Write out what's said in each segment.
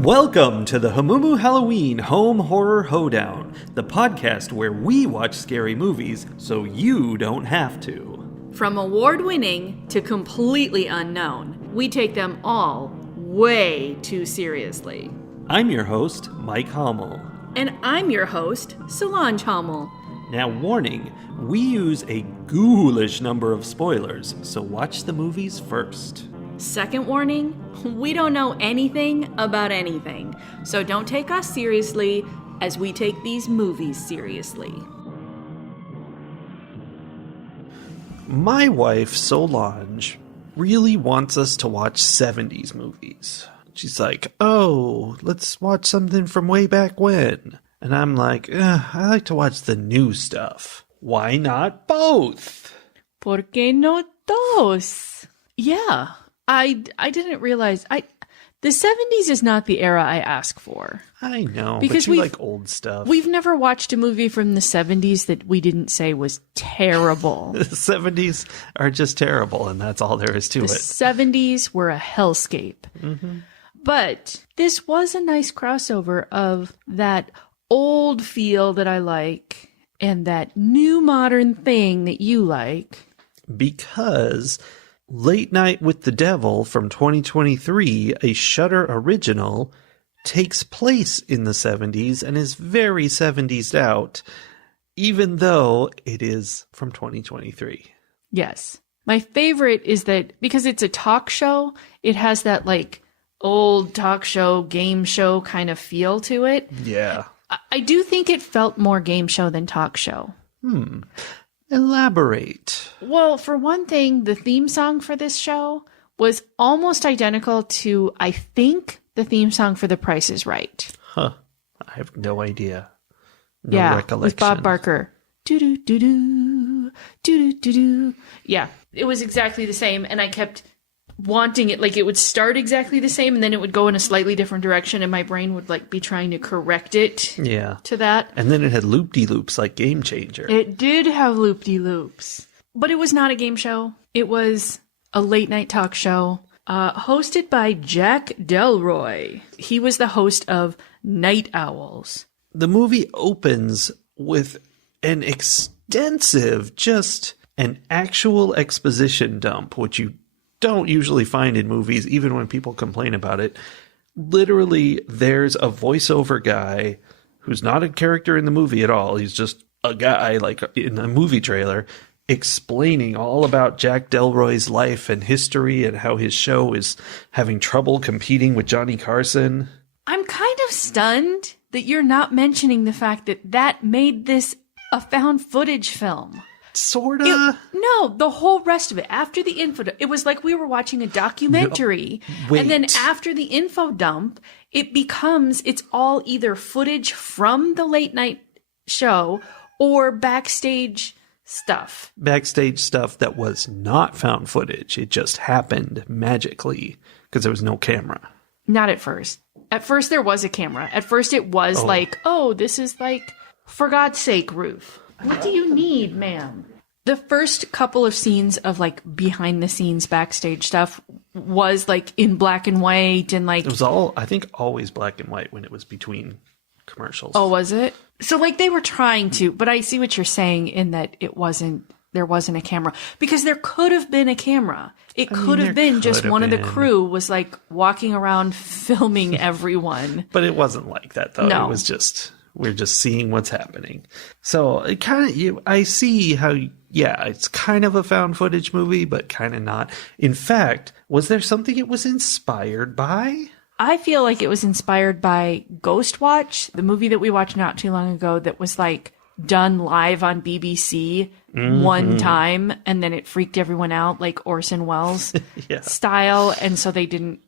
Welcome to the Hamumu Halloween Home Horror Hoedown, the podcast where we watch scary movies so you don't have to. From award-winning to completely unknown, we take them all way too seriously. I'm your host, Mike Hummel. And I'm your host, Solange Hummel. Now, warning, we use a ghoulish number of spoilers, so watch the movies first. Second warning, we don't know anything about anything, so don't take us seriously as we take these movies seriously. My wife, Solange, really wants us to watch 70s movies. She's like, oh, let's watch something from way back when. And I'm like, I like to watch the new stuff. Why not both? ¿Por qué no dos? Yeah, I didn't realize... The 70s is not the era I ask for. I know, because but you like old stuff. We've never watched a movie from the 70s that we didn't say was terrible. The 70s are just terrible, and that's all there is to it. The 70s were a hellscape. Mm-hmm. But this was a nice crossover of that old feel that I like and that new modern thing that you like. Because Late Night with the Devil from 2023, a Shudder original, takes place in the 70s and is very 70s out, even though it is from 2023. Yes. My favorite is that because it's a talk show, it has that like old talk show, game show kind of feel to it. Yeah. I do think it felt more game show than talk show. Elaborate. Well, for one thing, the theme song for this show was almost identical to, I think, the theme song for The Price is Right. Huh. I have no idea. No recollection. With Bob Barker. Do-do-do-do, do-do-do-do. Yeah, it was exactly the same, and I kept wanting it, like it would start exactly the same, and then it would go in a slightly different direction, and my brain would like be trying to correct it to that. And then it had loop-de-loops like Game Changer. It did have loop-de-loops. But it was not a game show. It was a late-night talk show hosted by Jack Delroy. He was the host of Night Owls. The movie opens with an extensive, just an actual exposition dump, which you don't usually find in movies, even when people complain about it. Literally, there's a voiceover guy who's not a character in the movie at all. He's just a guy, like in a movie trailer, explaining all about Jack Delroy's life and history and how his show is having trouble competing with Johnny Carson. I'm kind of stunned that you're not mentioning the fact that made this a found footage film. Sorta. No, the whole rest of it. After the info, it was like we were watching a documentary. No, and then after the info dump, it's all either footage from the late night show or backstage stuff. Backstage stuff that was not found footage. It just happened magically because there was no camera. Not at first. At first there was a camera. At first it was this is like, for God's sake, Ruth. What do you need, ma'am? The first couple of scenes of like behind the scenes backstage stuff was like in black and white and like... It was all, I think, always black and white when it was between commercials. Oh, was it? So like they were trying to, but I see what you're saying in that there wasn't a camera. Because there could have been a camera. It could have been just one of the crew was like walking around filming everyone. But it wasn't like that though. No. It was just... We're just seeing what's happening. So it kind of, I see how, it's kind of a found footage movie, but kind of not. In fact, was there something it was inspired by? I feel like it was inspired by Ghost Watch, the movie that we watched not too long ago that was like done live on BBC one time, and then it freaked everyone out like Orson Welles style, and so they didn't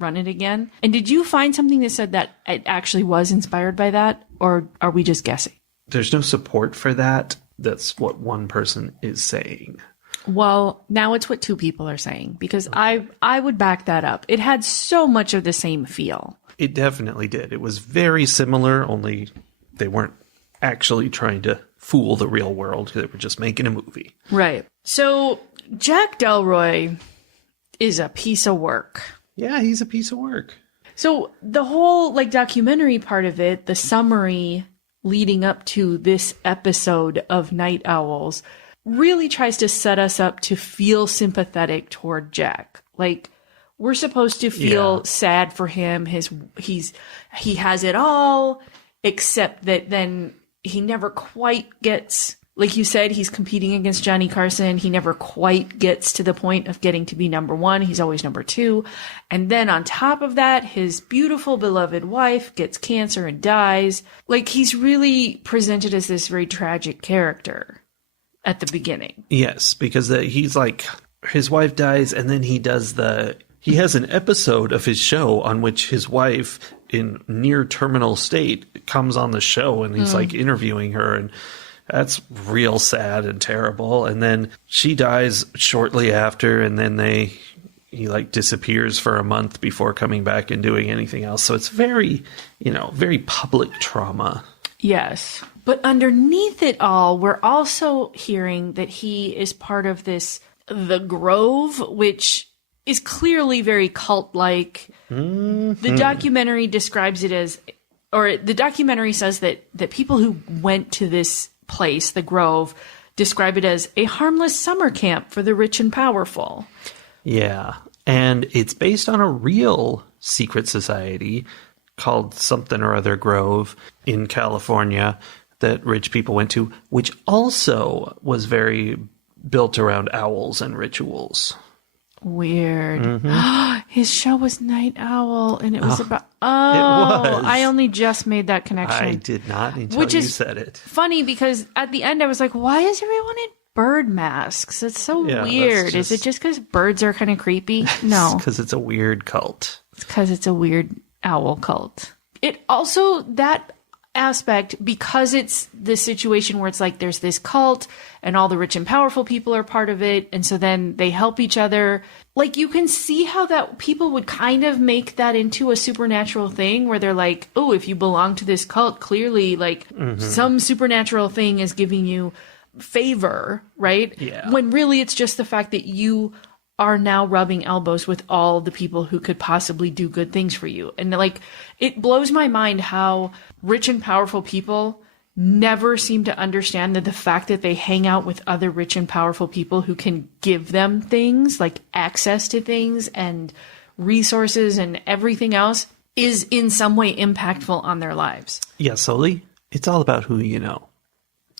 run it again. And did you find something that said that it actually was inspired by that? Or are we just guessing? There's no support for that. That's what one person is saying. Well, now it's what two people are saying. Because I would back that up. It had so much of the same feel. It definitely did. It was very similar, only they weren't actually trying to fool the real world. They were just making a movie. Right. So Jack Delroy is a piece of work. Yeah, he's a piece of work. So the whole like documentary part of it, the summary leading up to this episode of Night Owls, really tries to set us up to feel sympathetic toward Jack. Like, we're supposed to feel sad for him. He has it all, except that then he never quite gets, like you said, he's competing against Johnny Carson. He never quite gets to the point of getting to be number one. He's always number two. And then on top of that, his beautiful, beloved wife gets cancer and dies. Like, he's really presented as this very tragic character at the beginning. Yes, because he's like, his wife dies, and then he has an episode of his show on which his wife, in near terminal state, comes on the show, and he's like interviewing her, and that's real sad and terrible. And then she dies shortly after, and then he like disappears for a month before coming back and doing anything else. So it's very, very public trauma. Yes. But underneath it all, we're also hearing that he is part of the Grove, which is clearly very cult-like. Mm-hmm. The documentary describes it as, or the documentary says that people who went to this place, the Grove, describe it as a harmless summer camp for the rich and powerful. Yeah. And it's based on a real secret society called something or other Grove in California that rich people went to, which also was very built around owls and rituals. Weird. Mm-hmm. His show was Night Owl, and it was about... Oh, it was. I only just made that connection. I did not until you said it. Funny, because at the end I was like, why is everyone in bird masks? It's so weird. Is it just because birds are kind of creepy? No. It's because it's a weird cult. It's because it's a weird owl cult. It also, that aspect, because it's this situation where it's like there's this cult and all the rich and powerful people are part of it, and so then they help each other. Like, you can see how that people would kind of make that into a supernatural thing where they're like, oh, if you belong to this cult, clearly like some supernatural thing is giving you favor, right? Yeah. When really it's just the fact that you are now rubbing elbows with all the people who could possibly do good things for you. And like, it blows my mind how rich and powerful people never seem to understand that the fact that they hang out with other rich and powerful people who can give them things like access to things and resources and everything else is in some way impactful on their lives. Yeah, Soli, it's all about who you know.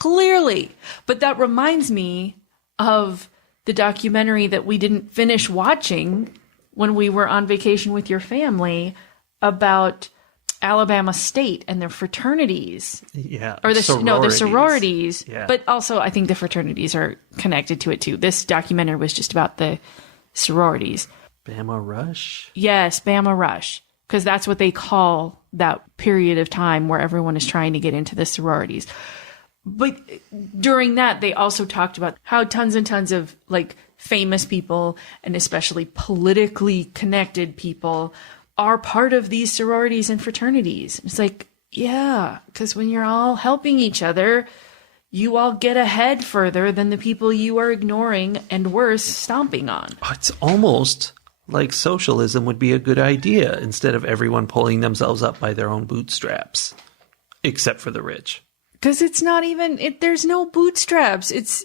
Clearly. But that reminds me of the documentary that we didn't finish watching when we were on vacation with your family about Alabama State and their fraternities. Yeah. Or the sororities. Yeah. But also I think the fraternities are connected to it too. This documentary was just about the sororities. Bama Rush? Yes, Bama Rush. Because that's what they call that period of time where everyone is trying to get into the sororities. But during that, they also talked about how tons and tons of like famous people and especially politically connected people are part of these sororities and fraternities. It's like, yeah, because when you're all helping each other, you all get ahead further than the people you are ignoring and worse, stomping on. It's almost like socialism would be a good idea instead of everyone pulling themselves up by their own bootstraps, except for the rich. Because it's not even, there's no bootstraps. It's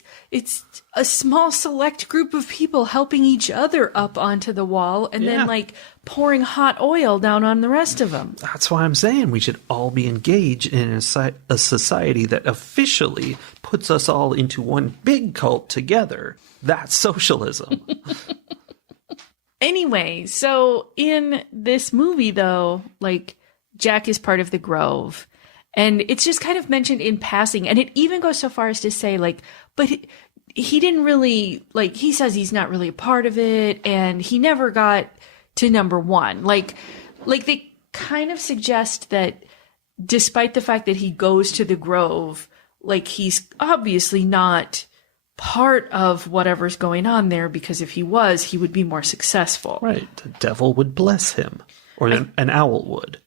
a small select group of people helping each other up onto the wall and then like pouring hot oil down on the rest of them. That's why I'm saying we should all be engaged in a society that officially puts us all into one big cult together. That's socialism. Anyway, so in this movie though, like Jack is part of the Grove. And it's just kind of mentioned in passing. And it even goes so far as to say, like, but he didn't really, like, he says he's not really a part of it. And he never got to number one. Like they kind of suggest that despite the fact that he goes to the Grove, like, he's obviously not part of whatever's going on there, because if he was, he would be more successful. Right. The devil would bless him. Or an owl would.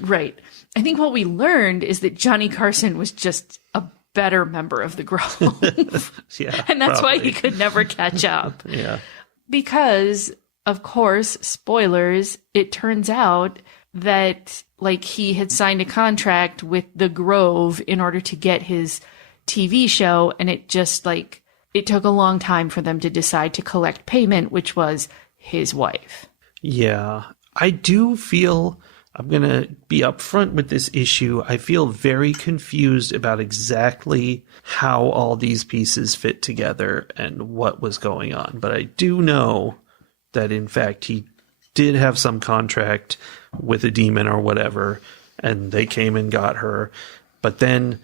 Right. I think what we learned is that Johnny Carson was just a better member of the Grove. Yeah, and that's why he could never catch up. Yeah. Because, of course, spoilers, it turns out that like he had signed a contract with the Grove in order to get his TV show, and it just like it took a long time for them to decide to collect payment, which was his wife. Yeah, I do feel, I'm going to be upfront with this issue, I feel very confused about exactly how all these pieces fit together and what was going on. But I do know that, in fact, he did have some contract with a demon or whatever, and they came and got her. But then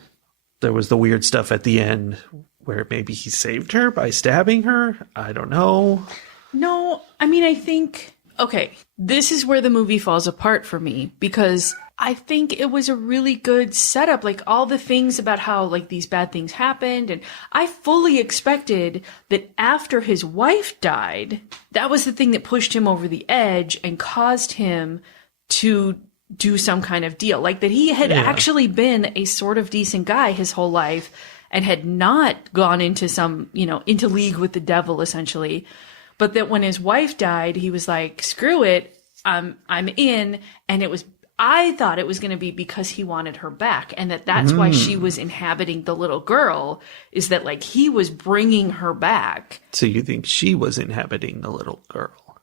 there was the weird stuff at the end where maybe he saved her by stabbing her. I don't know. No, I mean, I think, okay, this is where the movie falls apart for me, because I think it was a really good setup, like all the things about how like these bad things happened. And I fully expected that after his wife died, that was the thing that pushed him over the edge and caused him to do some kind of deal. Like that he had actually been a sort of decent guy his whole life and had not gone into some, you know, into league with the devil essentially. But that when his wife died, he was like, screw it, I'm in. And it was, I thought it was going to be because he wanted her back. And that's why she was inhabiting the little girl, is that like he was bringing her back. So you think she was inhabiting the little girl?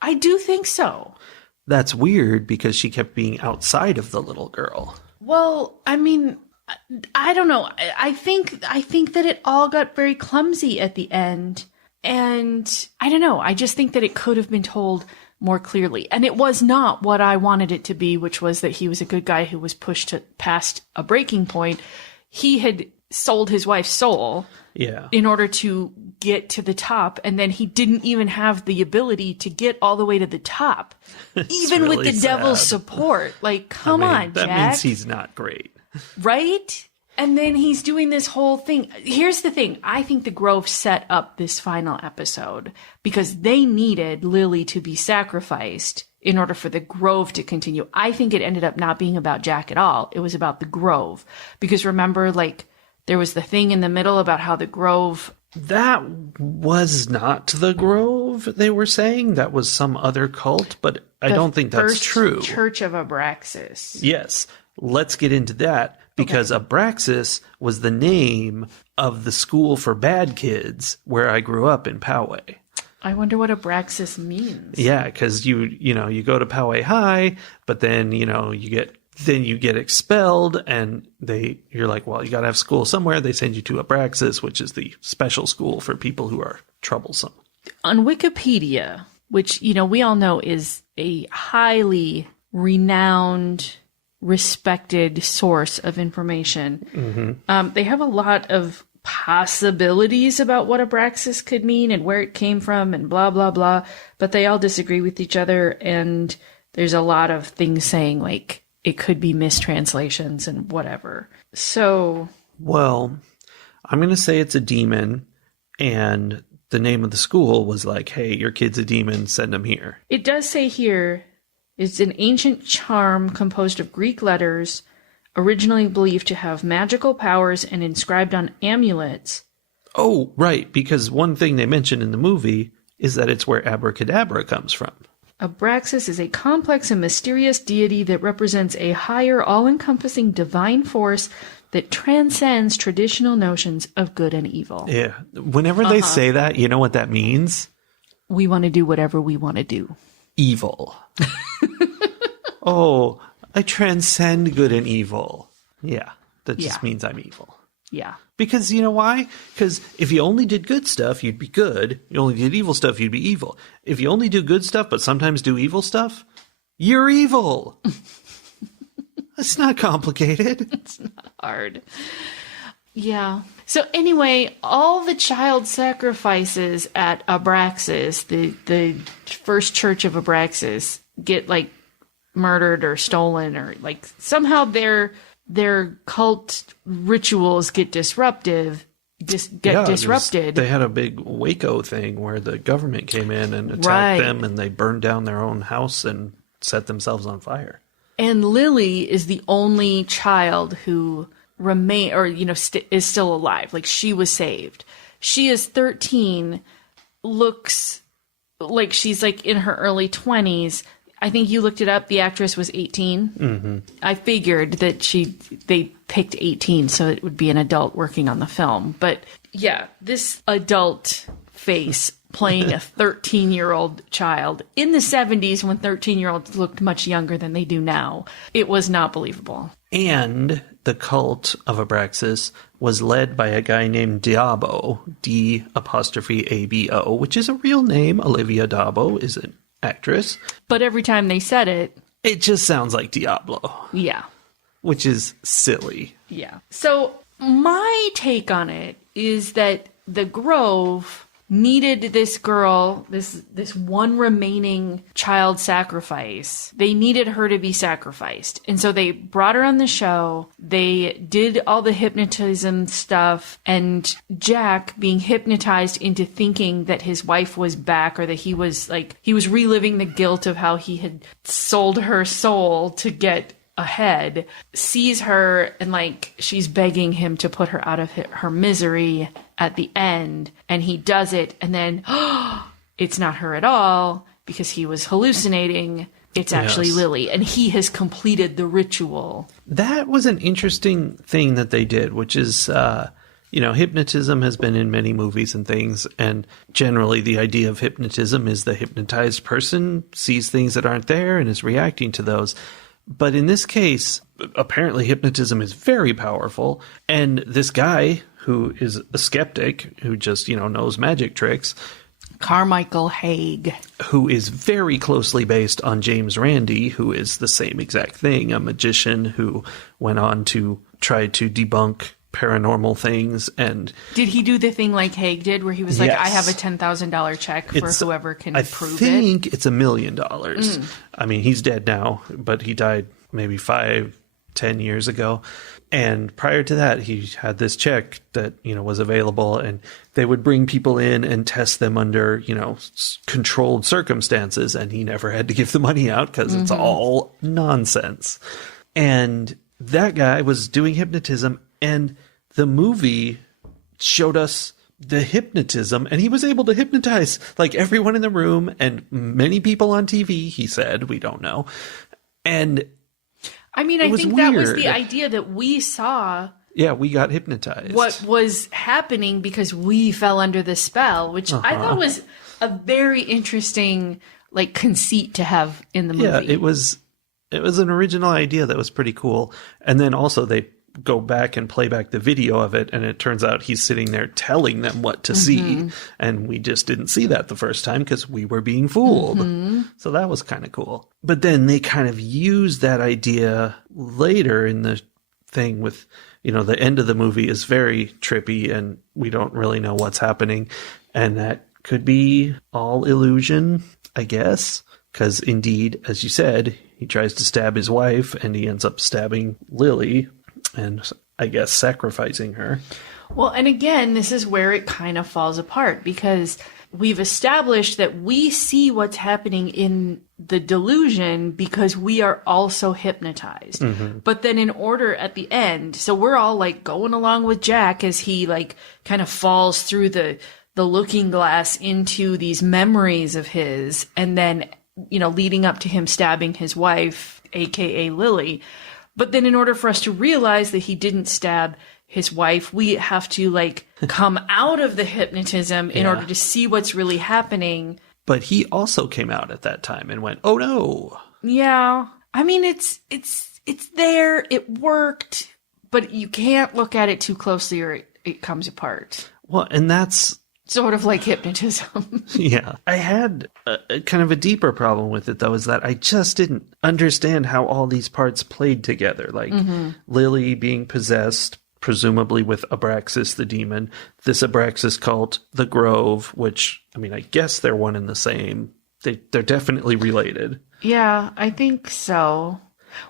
I do think so. That's weird because she kept being outside of the little girl. Well, I mean, I don't know. I think that it all got very clumsy at the end. And I don't know. I just think that it could have been told more clearly. And it was not what I wanted it to be, which was that he was a good guy who was pushed past a breaking point. He had sold his wife's soul in order to get to the top. And then he didn't even have the ability to get all the way to the top, even really with the devil's support. Like, come on, that Jack. That means he's not great. Right? And then he's doing this whole thing. Here's the thing. I think the Grove set up this final episode because they needed Lily to be sacrificed in order for the Grove to continue. I think it ended up not being about Jack at all. It was about the Grove. Because remember, like, there was the thing in the middle about how the Grove... That was not the Grove, they were saying. That was some other cult, but I don't think that's true. Church of Abraxas. Yes. Let's get into that. Because Abraxas was the name of the school for bad kids where I grew up in Poway. I wonder what Abraxas means. Yeah, because you go to Poway High, but then you get expelled, and you're like, well, you got to have school somewhere. They send you to Abraxas, which is the special school for people who are troublesome. On Wikipedia, which we all know is a highly renowned, respected source of information. They have a lot of possibilities about what Abraxas could mean and where it came from and blah, blah, blah. But they all disagree with each other. And there's a lot of things saying like it could be mistranslations and whatever. So. Well, I'm going to say it's a demon. And the name of the school was like, hey, your kid's a demon. Send him here. It does say here, it's an ancient charm composed of Greek letters, originally believed to have magical powers and inscribed on amulets. Oh, right, because one thing they mention in the movie is that it's where abracadabra comes from. Abraxas is a complex and mysterious deity that represents a higher, all-encompassing divine force that transcends traditional notions of good and evil. Yeah, whenever they say that, you know what that means? We want to do whatever we want to do. Evil. Oh, I transcend good and evil. Yeah, that just means I'm evil. Yeah. Because you know why? Because if you only did good stuff, you'd be good. You only did evil stuff, you'd be evil. If you only do good stuff, but sometimes do evil stuff, you're evil. It's not complicated. It's not hard. Yeah. So anyway, all the child sacrifices at Abraxas, the first church of Abraxas, get like murdered or stolen, or like somehow their cult rituals get disrupted. They had a big Waco thing where the government came in and attacked them, and they burned down their own house and set themselves on fire. And Lily is the only child who is still alive. Like, she was saved. She is 13, looks like she's like in her early 20s. I think you looked it up. The actress was 18. Mm-hmm. I figured that they picked 18 so it would be an adult working on the film. But yeah, this adult face playing a 13-year-old child in the 70s when 13-year-olds looked much younger than they do now. It was not believable. And the cult of Abraxas was led by a guy named Dabo, D''ABO, which is a real name. Olivia Dabo is an actress. But every time they said it, it just sounds like Diablo. Yeah. Which is silly. Yeah. So my take on it is that the Grove needed this girl, this one remaining child sacrifice. They needed her to be sacrificed. And so they brought her on the show. They did all the hypnotism stuff, and Jack being hypnotized into thinking that his wife was back, or that he was reliving the guilt of how he had sold her soul to get ahead, sees her and she's begging him to put her out of her misery at the end, and he does it, and then it's not her at all because he was hallucinating. It's actually Lily, and he has completed the ritual. That was an interesting thing that they did, which is hypnotism has been in many movies and things, and generally the idea of hypnotism is the hypnotized person sees things that aren't there and is reacting to those. But in this case, apparently hypnotism is very powerful. And this guy who is a skeptic, who just, knows magic tricks. Carmichael Haig. Who is very closely based on James Randi, who is the same exact thing, a magician who went on to try to debunk paranormal things. And did he do the thing like Haig did, where he was like, I have a $10,000 check for whoever can prove it? I think it's $1 million. I mean, he's dead now, but he died maybe 5-10 years ago. And prior to that, he had this check that, was available, and they would bring people in and test them under, controlled circumstances. And he never had to give the money out because it's all nonsense. And that guy was doing hypnotism, and the movie showed us the hypnotism, and he was able to hypnotize everyone in the room and many people on TV, he said. We don't know. And I mean, I think that was the idea, that we saw. Yeah, we got hypnotized. What was happening because we fell under the spell, which I thought was a very interesting conceit to have in the movie. Yeah, it was an original idea that was pretty cool. And then also they go back and play back the video of it, and it turns out he's sitting there telling them what to see, and we just didn't see that the first time because we were being fooled. So that was kind of cool. But then they kind of used that idea later in the thing with, the end of the movie is very trippy, and we don't really know what's happening, and that could be all illusion, I guess, because indeed, as you said, he tries to stab his wife, and he ends up stabbing Lily, and I guess sacrificing her. Well, and again, this is where it kind of falls apart, because we've established that we see what's happening in the delusion because we are also hypnotized. But then in order at the end, so we're all going along with Jack as he kind of falls through the looking glass into these memories of his, and then, leading up to him stabbing his wife, aka Lily. But then in order for us to realize that he didn't stab his wife, we have to come out of the hypnotism in order to see what's really happening. But he also came out at that time and went, "Oh no." Yeah. I mean, it's there. It worked, but you can't look at it too closely or it comes apart. Well, and that's sort of like hypnotism. Yeah. I had a kind of a deeper problem with it, though, is that I just didn't understand how all these parts played together. Lily being possessed, presumably with Abraxas the demon, this Abraxas cult, the Grove, which, I mean, I guess they're one and the same. They're definitely related. Yeah, I think so.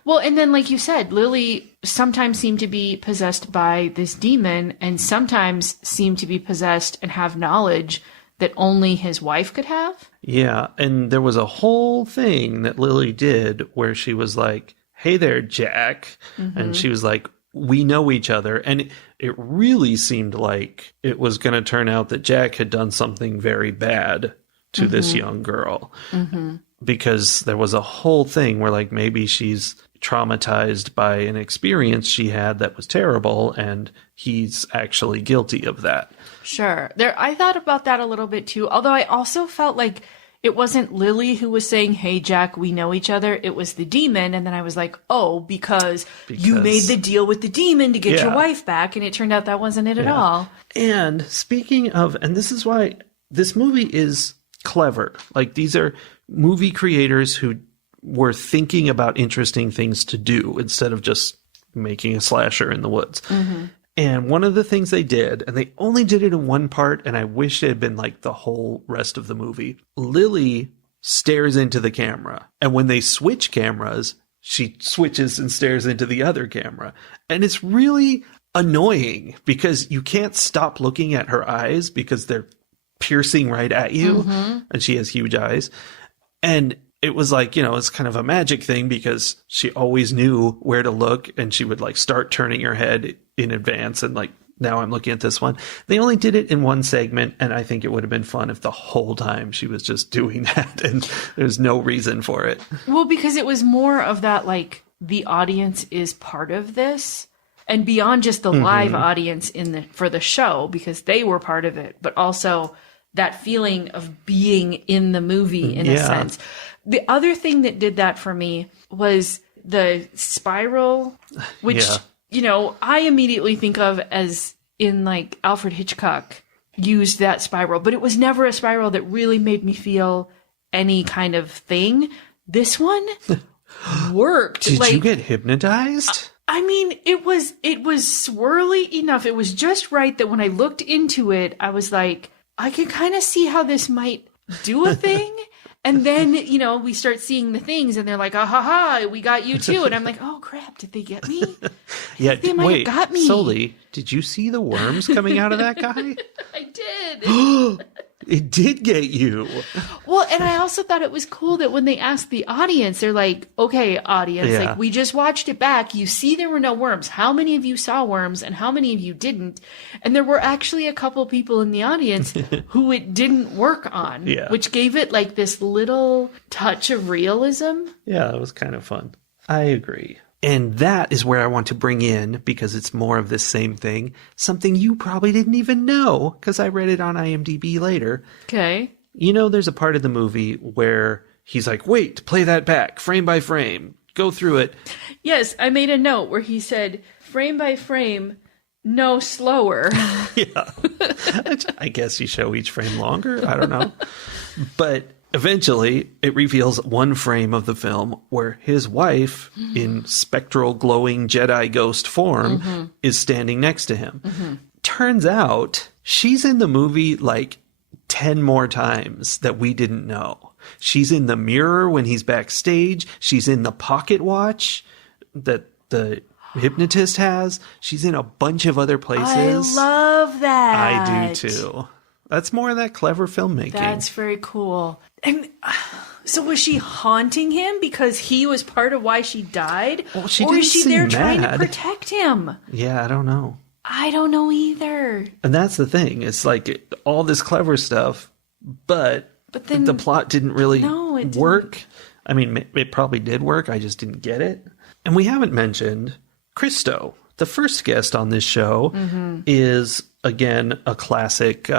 Well, and then, like you said, Lily sometimes seemed to be possessed by this demon and sometimes seemed to be possessed and have knowledge that only his wife could have. Yeah, and there was a whole thing that Lily did where she was like, "Hey there, Jack." And she was like, "We know each other." And it really seemed like it was going to turn out that Jack had done something very bad to this young girl. because there was a whole thing where like maybe she's traumatized by an experience she had that was terrible, and he's actually guilty of that. Sure. I thought about that a little bit too, although I also felt like it wasn't Lily who was saying, hey, Jack, we know each other. It was the demon. And then I was like, oh, because you made the deal with the demon to get your wife back. And it turned out that wasn't it at all. And speaking of, and this is why this movie is clever. Like, these are movie creators who were thinking about interesting things to do instead of just making a slasher in the woods. Mm-hmm. And one of the things they did, and they only did it in one part, and I wish it had been like the whole rest of the movie. Lily stares into the camera. And when they switch cameras, she switches and stares into the other camera. And it's really annoying because you can't stop looking at her eyes because they're piercing right at you. Mm-hmm. And she has huge eyes. And it was like, you know, it's kind of a magic thing because she always knew where to look, and she would like start turning her head in advance and like, now I'm looking at this one. They only did it in one segment, and I think it would have been fun if the whole time she was just doing that and there's no reason for it. Well, because it was more of that, like, the audience is part of this, and beyond just the live audience for the show, because they were part of it, but also that feeling of being in the movie in a sense. The other thing that did that for me was the spiral, which, you know, I immediately think of as in like Alfred Hitchcock used that spiral, but it was never a spiral that really made me feel any kind of thing. This one worked. Did you get hypnotized? I mean, it was swirly enough. It was just right that when I looked into it, I was like, I can kind of see how this might do a thing. And then, you know, we start seeing the things and they're like, ah, ha, ha, we got you too. And I'm like, oh, crap, did they get me? They might have got me. Sully, did you see the worms coming out of that guy? I did. It did get you. Well, and I also thought it was cool that when they asked the audience, they're like, okay, audience, like, we just watched it back. You see there were no worms. How many of you saw worms and how many of you didn't? And there were actually a couple people in the audience who it didn't work on, which gave it like this little touch of realism. Yeah, it was kind of fun. I agree. And that is where I want to bring in, because it's more of this same thing, something you probably didn't even know, because I read it on IMDb later. Okay. You know, there's a part of the movie where he's like, wait, play that back, frame by frame, go through it. Yes, I made a note where he said, frame by frame, no slower. Yeah. I guess you show each frame longer. I don't know. But eventually, it reveals one frame of the film where his wife, in spectral, glowing Jedi ghost form, is standing next to him. Turns out, she's in the movie like 10 more times that we didn't know. She's in the mirror when he's backstage. She's in the pocket watch that the hypnotist has. She's in a bunch of other places. I love that. I do too. That's more of that clever filmmaking. That's very cool. And so was she haunting him because he was part of why she died? Well, she or didn't is she seem there mad. trying to protect him? Yeah, I don't know. I don't know either. And that's the thing. It's like all this clever stuff, but then the plot didn't really work. I mean, it probably did work. I just didn't get it. And we haven't mentioned Christo. The first guest on this show is, again, a classic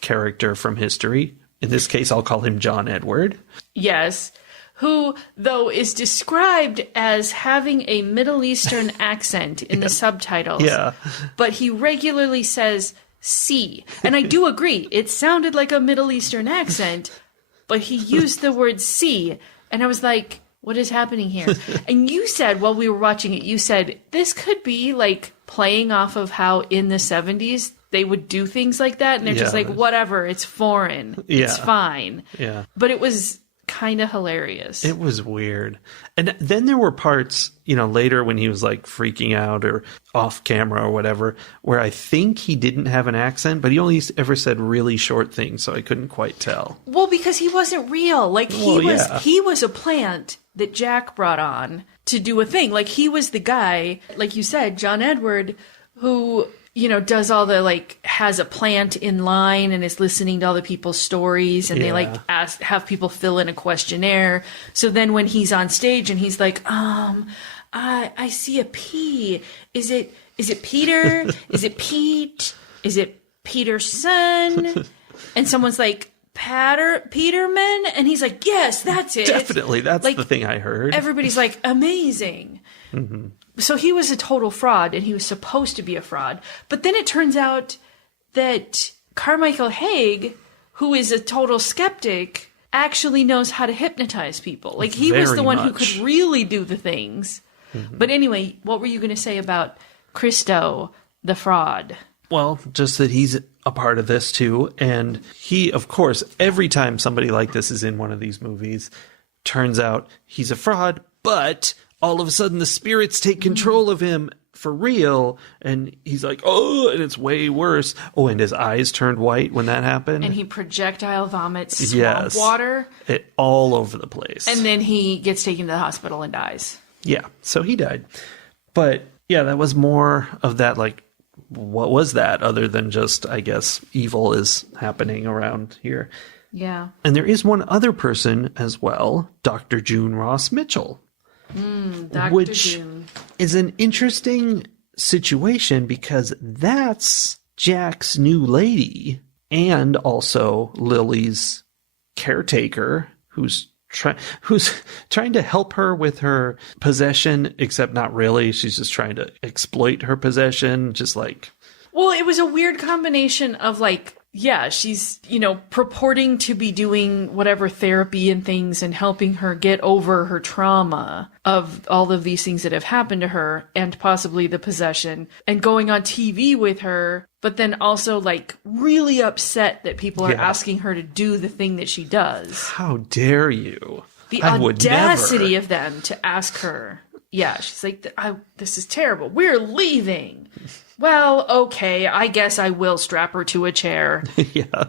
character from history. In this case, I'll call him John Edward. Yes. Who, though, is described as having a Middle Eastern accent in the subtitles. Yeah. But he regularly says "see." And I do agree. It sounded like a Middle Eastern accent, but he used the word "see." And I was like, what is happening here? And you said, while we were watching it, you said, this could be like playing off of how in the 70s they would do things like that. And they're just like, whatever, it's foreign. It's fine. Yeah. But it was kind of hilarious. It was weird. And then there were parts, you know, later when he was like freaking out or off camera or whatever, where I think he didn't have an accent, but he only ever said really short things, so I couldn't quite tell. Well, because he wasn't real. Like he was a plant that Jack brought on to do a thing. Like he was the guy, like you said, John Edward, who, does all the like, has a plant in line and is listening to all the people's stories, and they like have people fill in a questionnaire. So then when he's on stage and he's like, I see a P. Is it Peter? Is it Pete? Is it Peterson? And someone's like, Peterman? And he's like, yes, that's it. Definitely. That's like, the thing I heard. Everybody's like, amazing. Mm-hmm. So he was a total fraud, and he was supposed to be a fraud. But then it turns out that Carmichael Haig, who is a total skeptic, actually knows how to hypnotize people. Like, he was the one who could really do the things. Mm-hmm. But anyway, what were you going to say about Christo, the fraud? Well, just that he's a part of this too. And he, of course, every time somebody like this is in one of these movies, turns out he's a fraud, but all of a sudden the spirits take control of him for real. And he's like, oh, and it's way worse. Oh, and his eyes turned white when that happened. And he projectile vomits swamp water. All over the place. And then he gets taken to the hospital and dies. Yeah, so he died. But yeah, that was more of that, like, what was that other than just, I guess, evil is happening around here. Yeah. And there is one other person as well, Dr. June Ross Mitchell. Which June is an interesting situation because that's Jack's new lady and also Lily's caretaker who's trying to help her with her possession, except not really. She's just trying to exploit her possession, just like... Well, it was a weird combination of like, yeah, she's, purporting to be doing whatever therapy and things and helping her get over her trauma of all of these things that have happened to her and possibly the possession, and going on TV with her, but then also like really upset that people are asking her to do the thing that she does. How dare you? The audacity of them to ask her. Yeah, she's like, this is terrible. We're leaving. Well, okay, I guess I will strap her to a chair. Yeah,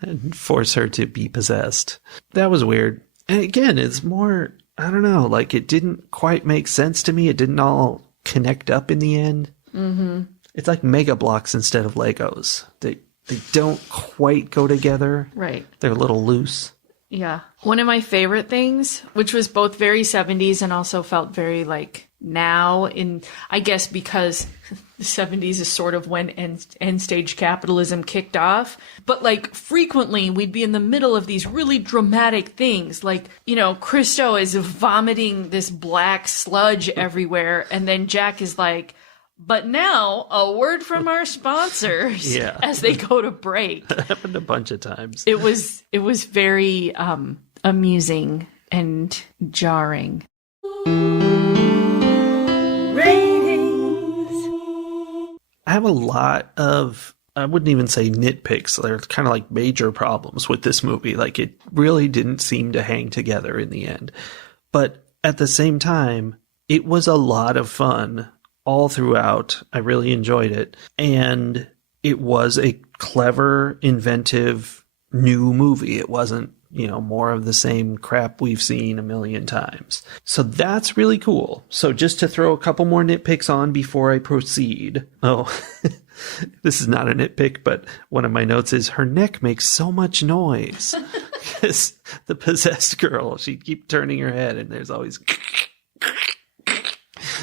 and force her to be possessed. That was weird. And again, it's more, I don't know, like it didn't quite make sense to me. It didn't all connect up in the end. Mm-hmm. It's like Mega Blocks instead of Legos. They don't quite go together. Right. They're a little loose. Yeah. One of my favorite things, which was both very 70s and also felt very like now I guess because the 70s is sort of when end stage capitalism kicked off. But like frequently we'd be in the middle of these really dramatic things. Like, Christo is vomiting this black sludge everywhere. And then Jack is like, but now a word from our sponsors as they go to break. That happened a bunch of times. It was very amusing and jarring. I have a lot of, I wouldn't even say nitpicks. They're kind of like major problems with this movie. Like it really didn't seem to hang together in the end. But at the same time, it was a lot of fun all throughout. I really enjoyed it. And it was a clever, inventive, new movie. It wasn't, more of the same crap we've seen a million times. So that's really cool. So just to throw a couple more nitpicks on before I proceed. Oh, this is not a nitpick, but one of my notes is her neck makes so much noise. Because the possessed girl, she'd keep turning her head and there's always...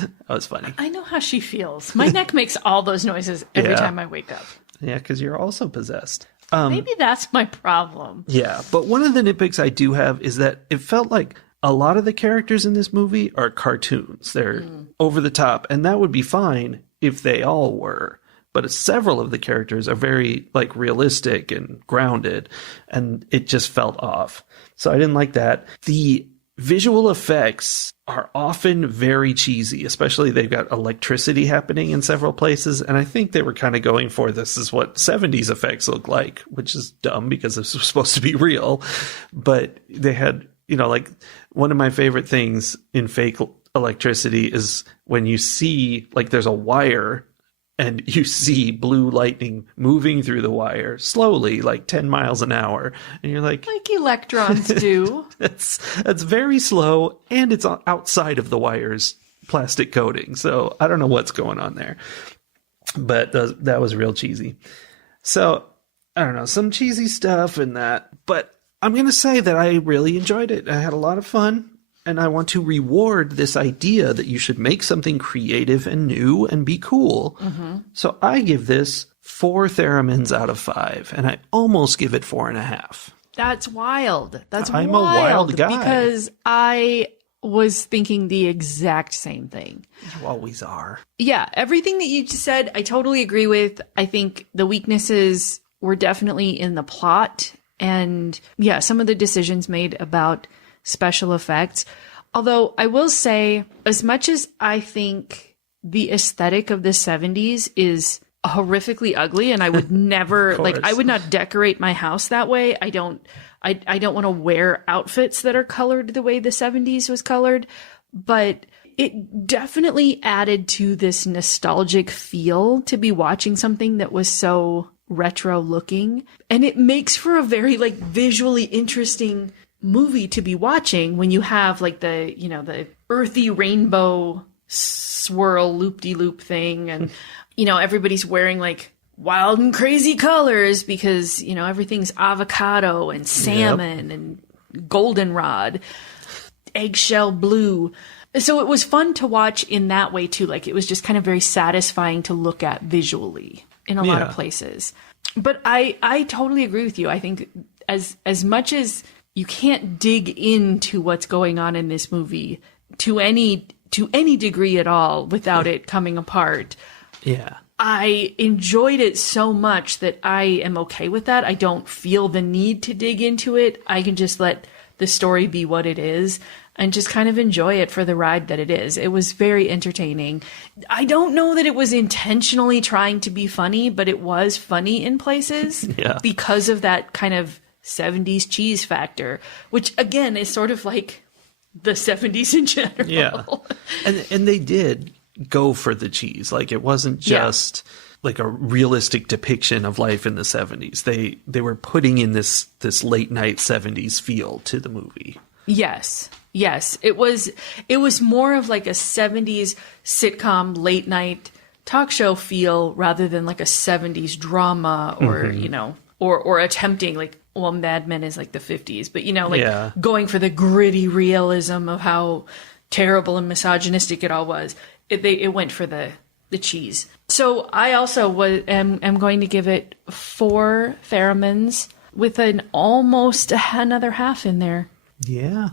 That was funny. I know how she feels. My neck makes all those noises every time I wake up. Yeah, because you're also possessed. Maybe that's my problem. Yeah, but one of the nitpicks I do have is that it felt like a lot of the characters in this movie are cartoons. They're over the top, and that would be fine if they all were. But several of the characters are very like realistic and grounded, and it just felt off. So I didn't like that. The visual effects are often very cheesy, especially they've got electricity happening in several places. And I think they were kind of going for this is what 70s effects look like, which is dumb because this was supposed to be real. But they had, like one of my favorite things in fake electricity is when you see like there's a wire and you see blue lightning moving through the wire slowly, like 10 miles an hour. And you're like electrons do. That's very slow, and it's outside of the wire's plastic coating. So I don't know what's going on there. But that was real cheesy. So, I don't know, some cheesy stuff in that. But I'm going to say that I really enjoyed it. I had a lot of fun. And I want to reward this idea that you should make something creative and new and be cool. Mm-hmm. So I give this 4 theremins out of 5. And I almost give it 4.5. That's wild. I'm a wild guy. Because I was thinking the exact same thing. You always are. Yeah, everything that you just said, I totally agree with. I think the weaknesses were definitely in the plot. And yeah, some of the decisions made about special effects. Although I will say, as much as I think the aesthetic of the 70s is horrifically ugly, and I would never, like, I would not decorate my house that way. I don't want to wear outfits that are colored the way the 70s was colored, but it definitely added to this nostalgic feel to be watching something that was so retro looking. And it makes for a very, like, visually interesting movie to be watching when you have, like, the, you know, the earthy rainbow swirl loop-de-loop thing, and you know, everybody's wearing like wild and crazy colors because, you know, everything's avocado and salmon and goldenrod, eggshell blue. So it was fun to watch in that way too. Like, it was just kind of very satisfying to look at visually in a lot of places. But I totally agree with you. I think as much as you can't dig into what's going on in this movie to any degree at all without it coming apart. Yeah. I enjoyed it so much that I am okay with that. I don't feel the need to dig into it. I can just let the story be what it is and just kind of enjoy it for the ride that it is. It was very entertaining. I don't know that it was intentionally trying to be funny, but it was funny in places because of that kind of 70s cheese factor, which again is sort of like the 70s in general. Yeah. And they did go for the cheese. Like, it wasn't just like a realistic depiction of life in the 70s. They were putting in this late night 70s feel to the movie. Yes. It was more of like a 70s sitcom late night talk show feel rather than like a 70s drama or, you know, or attempting, like, well, Mad Men is like the 50s, but, you know, like going for the gritty realism of how terrible and misogynistic it all was. It went for the cheese. So I also am going to give it 4 theremins with an almost another half in there. Yeah.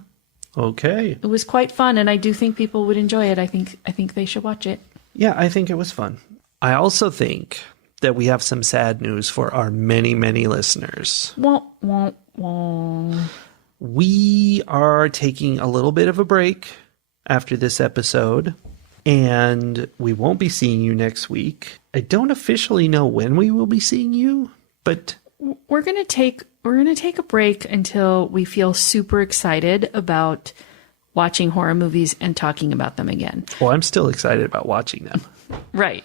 Okay. It was quite fun, and I do think people would enjoy it. I think they should watch it. Yeah, I think it was fun. I also think that we have some sad news for our many, many listeners. Wah, wah, wah. We are taking a little bit of a break after this episode, and we won't be seeing you next week. I don't officially know when we will be seeing you, but we're going to take a break until we feel super excited about watching horror movies and talking about them again. Well, I'm still excited about watching them. Right.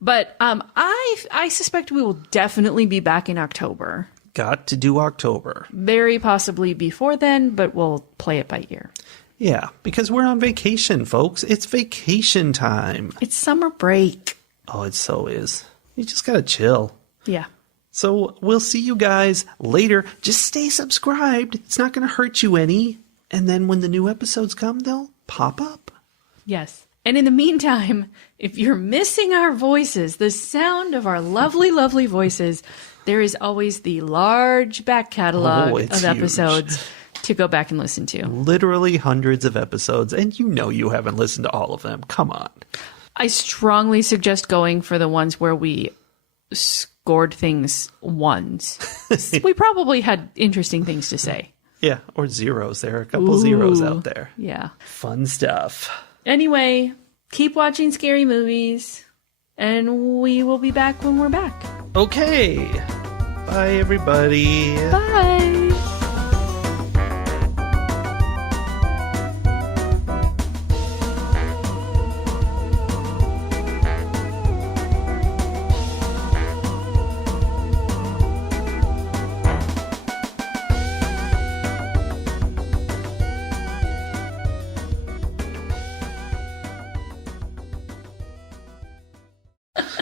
But I suspect we will definitely be back in October. Got to do October. Very possibly before then, but we'll play it by ear. Yeah, because we're on vacation, folks. It's vacation time. It's summer break. Oh, it so is. You just gotta chill. Yeah. So we'll see you guys later. Just stay subscribed. It's not gonna hurt you any. And then when the new episodes come, they'll pop up. Yes. And in the meantime, if you're missing our voices, the sound of our lovely, lovely voices, there is always the large back catalog of episodes to go back and listen to. Literally hundreds of episodes, and you know you haven't listened to all of them. Come on. I strongly suggest going for the ones where we scored things ones. We probably had interesting things to say. Yeah, or zeros. There are a couple zeros out there. Yeah. Fun stuff. Anyway, keep watching scary movies, and we will be back when we're back. Okay. Bye, everybody. Bye.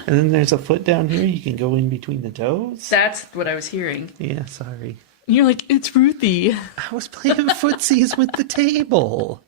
And then there's a foot down here. You can go in between the toes. That's what I was hearing. Yeah, sorry. You're like, it's Ruthie. I was playing footsies with the table.